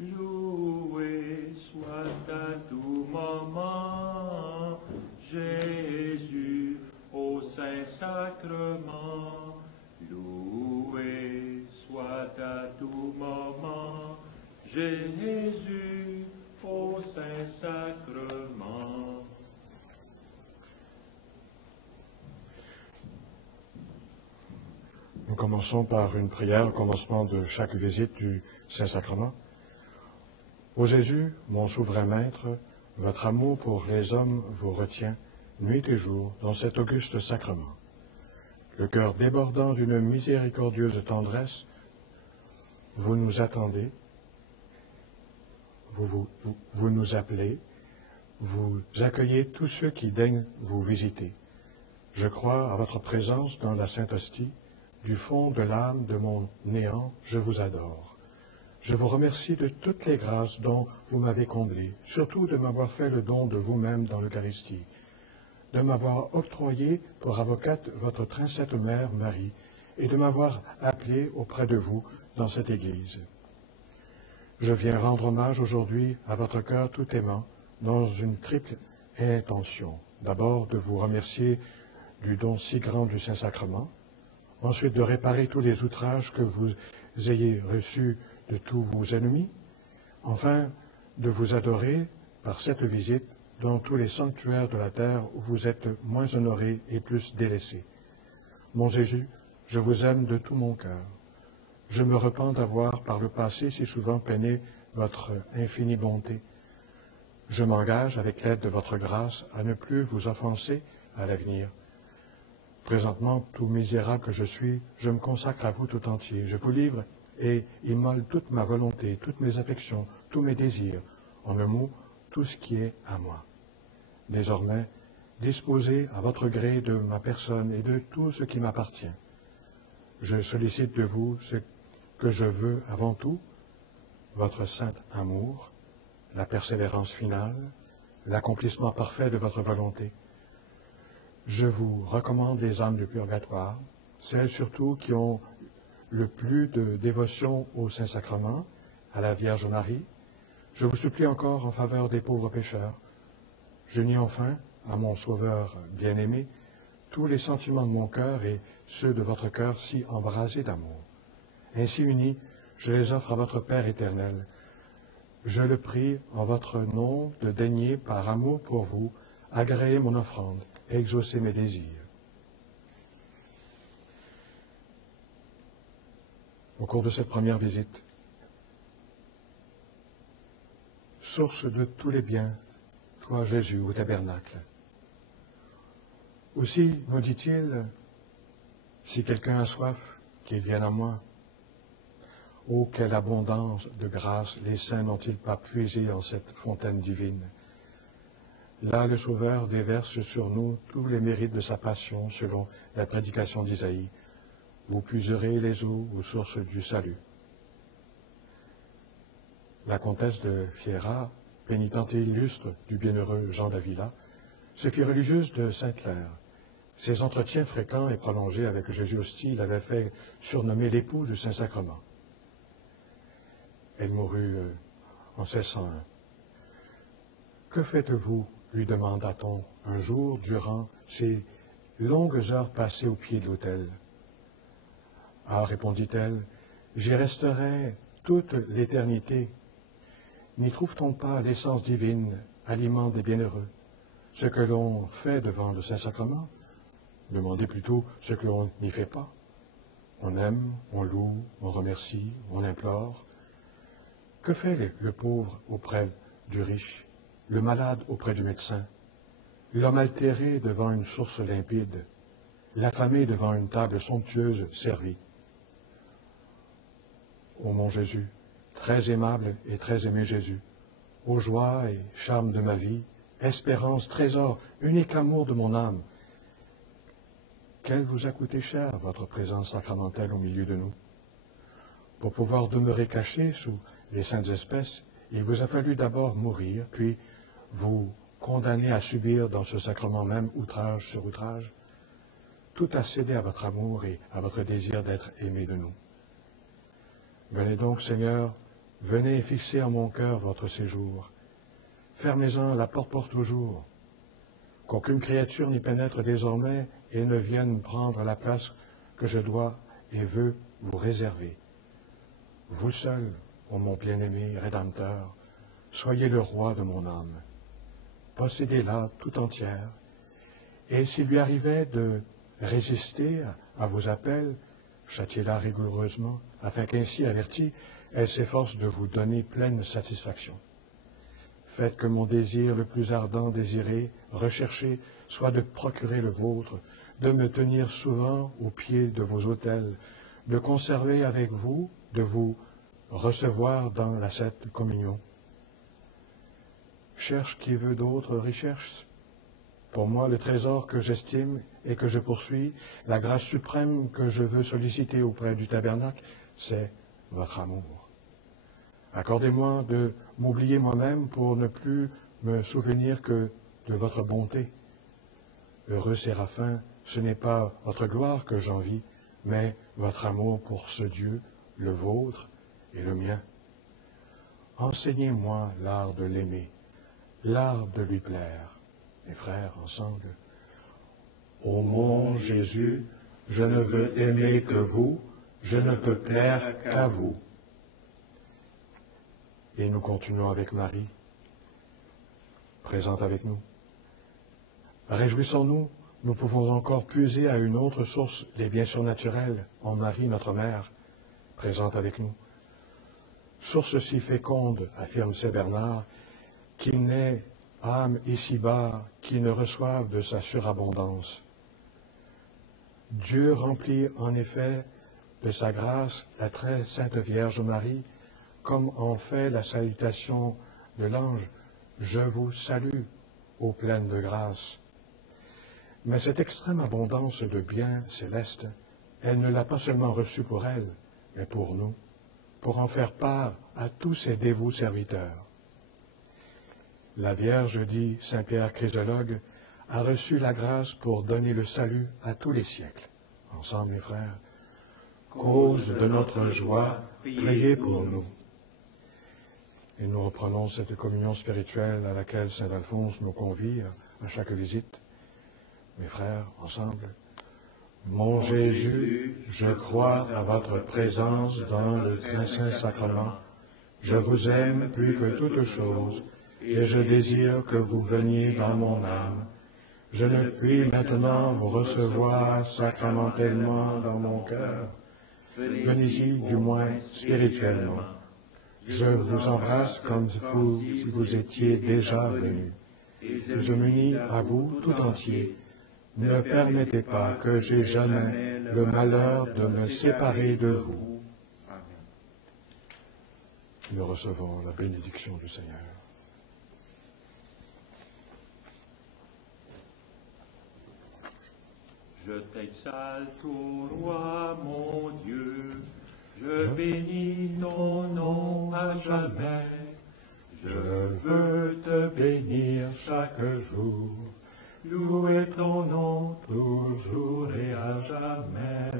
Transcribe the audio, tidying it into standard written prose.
Loué soit à tout moment Jésus au Saint-Sacrement. Loué soit à tout moment Jésus au Saint-Sacrement. Nous commençons par une prière au commencement de chaque visite du Saint-Sacrement. Ô Jésus, mon souverain maître, votre amour pour les hommes vous retient nuit et jour dans cet auguste sacrement. Le cœur débordant d'une miséricordieuse tendresse, vous nous attendez, vous nous appelez, vous accueillez tous ceux qui daignent vous visiter. Je crois à votre présence dans la Sainte Hostie. Du fond de l'âme de mon néant, je vous adore. Je vous remercie de toutes les grâces dont vous m'avez comblé, surtout de m'avoir fait le don de vous-même dans l'Eucharistie, de m'avoir octroyé pour avocate votre très sainte mère Marie, et de m'avoir appelé auprès de vous dans cette Église. Je viens rendre hommage aujourd'hui à votre cœur tout aimant dans une triple intention. D'abord, de vous remercier du don si grand du Saint-Sacrement, ensuite de réparer tous les outrages que vous ayez reçus de tous vos ennemis, enfin de vous adorer par cette visite dans tous les sanctuaires de la terre où vous êtes moins honorés et plus délaissés. Mon Jésus, je vous aime de tout mon cœur. Je me repens d'avoir par le passé si souvent peiné votre infinie bonté. Je m'engage, avec l'aide de votre grâce, à ne plus vous offenser à l'avenir. Présentement, tout misérable que je suis, je me consacre à vous tout entier. Je vous livre et immole toute ma volonté, toutes mes affections, tous mes désirs, en un mot, tout ce qui est à moi. Désormais, disposez à votre gré de ma personne et de tout ce qui m'appartient. Je sollicite de vous ce que je veux avant tout, votre saint amour, la persévérance finale, l'accomplissement parfait de votre volonté. Je vous recommande les âmes du purgatoire, celles surtout qui ont le plus de dévotion au Saint-Sacrement, à la Vierge Marie. Je vous supplie encore en faveur des pauvres pécheurs. J'unis enfin à mon Sauveur bien-aimé tous les sentiments de mon cœur et ceux de votre cœur si embrasés d'amour. Ainsi unis, je les offre à votre Père éternel. Je le prie en votre nom de daigner, par amour pour vous, agréer mon offrande, exaucer mes désirs. Au cours de cette première visite, source de tous les biens, toi Jésus au tabernacle. Aussi, nous dit-il, si quelqu'un a soif, qu'il vienne à moi. Oh, quelle abondance de grâce les saints n'ont-ils pas puisé en cette fontaine divine. Là, le Sauveur déverse sur nous tous les mérites de sa passion, selon la prédication d'Isaïe. Vous puiserez les eaux aux sources du salut. La comtesse de Fiera, pénitente et illustre du bienheureux Jean d'Avila, se fit religieuse de Sainte-Claire. Ses entretiens fréquents et prolongés avec Jésus Hostie l'avaient fait surnommer l'époux du Saint-Sacrement. Elle mourut en 1601. Que faites-vous, lui demanda-t-on un jour durant ces longues heures passées au pied de l'autel. Ah, répondit-elle, j'y resterai toute l'éternité. N'y trouve-t-on pas l'essence divine, aliment des bienheureux? Ce que l'on fait devant le Saint-Sacrement, demandez plutôt ce que l'on n'y fait pas. On aime, on loue, on remercie, on implore. Que fait le pauvre auprès du riche, le malade auprès du médecin, l'homme altéré devant une source limpide, l'affamé devant une table somptueuse servie? Ô mon Jésus, très aimable et très aimé Jésus, ô joie et charme de ma vie, espérance, trésor, unique amour de mon âme, qu'elle vous a coûté cher, votre présence sacramentelle au milieu de nous. Pour pouvoir demeurer caché sous les saintes espèces, il vous a fallu d'abord mourir, puis vous condamner à subir dans ce sacrement même outrage sur outrage. Tout a cédé à votre amour et à votre désir d'être aimé de nous. Venez donc, Seigneur, Venez fixer en mon cœur votre séjour. Fermez-en la porte pour toujours. Qu'aucune créature n'y pénètre désormais et ne vienne prendre la place que je dois et veux vous réserver. Vous seul, ô mon bien-aimé Rédempteur, soyez le roi de mon âme. Possédez-la tout entière, et s'il lui arrivait de résister à vos appels, châtiez-la rigoureusement, afin qu'ainsi avertie, elle s'efforce de vous donner pleine satisfaction. Faites que mon désir le plus ardent désiré, recherché, soit de procurer le vôtre, de me tenir souvent au pied de vos autels, de conserver avec vous, de vous recevoir dans la sainte communion. Cherche qui veut d'autres richesses. Pour moi, le trésor que j'estime et que je poursuis, la grâce suprême que je veux solliciter auprès du tabernacle, c'est votre amour. Accordez-moi de m'oublier moi-même pour ne plus me souvenir que de votre bonté. Heureux Séraphin, ce n'est pas votre gloire que j'envie, mais votre amour pour ce Dieu, le vôtre et le mien. Enseignez-moi l'art de l'aimer, l'art de lui plaire. Mes frères, ensemble. Ô mon Jésus, je ne veux aimer que vous, je ne peux plaire qu'à vous. Et nous continuons avec Marie, présente avec nous. Réjouissons-nous, nous pouvons encore puiser à une autre source des biens surnaturels en Marie, notre mère, présente avec nous. Source si féconde, affirme saint Bernard, qu'il n'est âme ici-bas qui ne reçoive de sa surabondance. Dieu remplit en effet de sa grâce la très sainte Vierge Marie, comme en fait la salutation de l'ange « Je vous salue, ô pleine de grâce ». Mais cette extrême abondance de biens célestes, elle ne l'a pas seulement reçue pour elle, mais pour nous, pour en faire part à tous ses dévots serviteurs. La Vierge, dit saint Pierre Chrysologue, a reçu la grâce pour donner le salut à tous les siècles. Ensemble, mes frères, cause de notre joie, priez pour nous. Et nous reprenons cette communion spirituelle à laquelle saint Alphonse nous convie à chaque visite. Mes frères, ensemble, mon Jésus, je crois à votre présence dans le très saint sacrement. Je vous aime plus que toute chose, et je désire que vous veniez dans mon âme. Je ne puis maintenant vous recevoir sacramentellement dans mon cœur. Venez-y du moins spirituellement. Je vous embrasse comme si vous étiez déjà venu. Je m'unis à vous tout entier. Ne permettez pas que j'aie jamais le malheur de me séparer de vous. Nous recevons la bénédiction du Seigneur. Je t'exalte, ô roi, mon Dieu, je bénis ton nom à jamais. Je veux te bénir chaque jour, louer ton nom toujours et à jamais.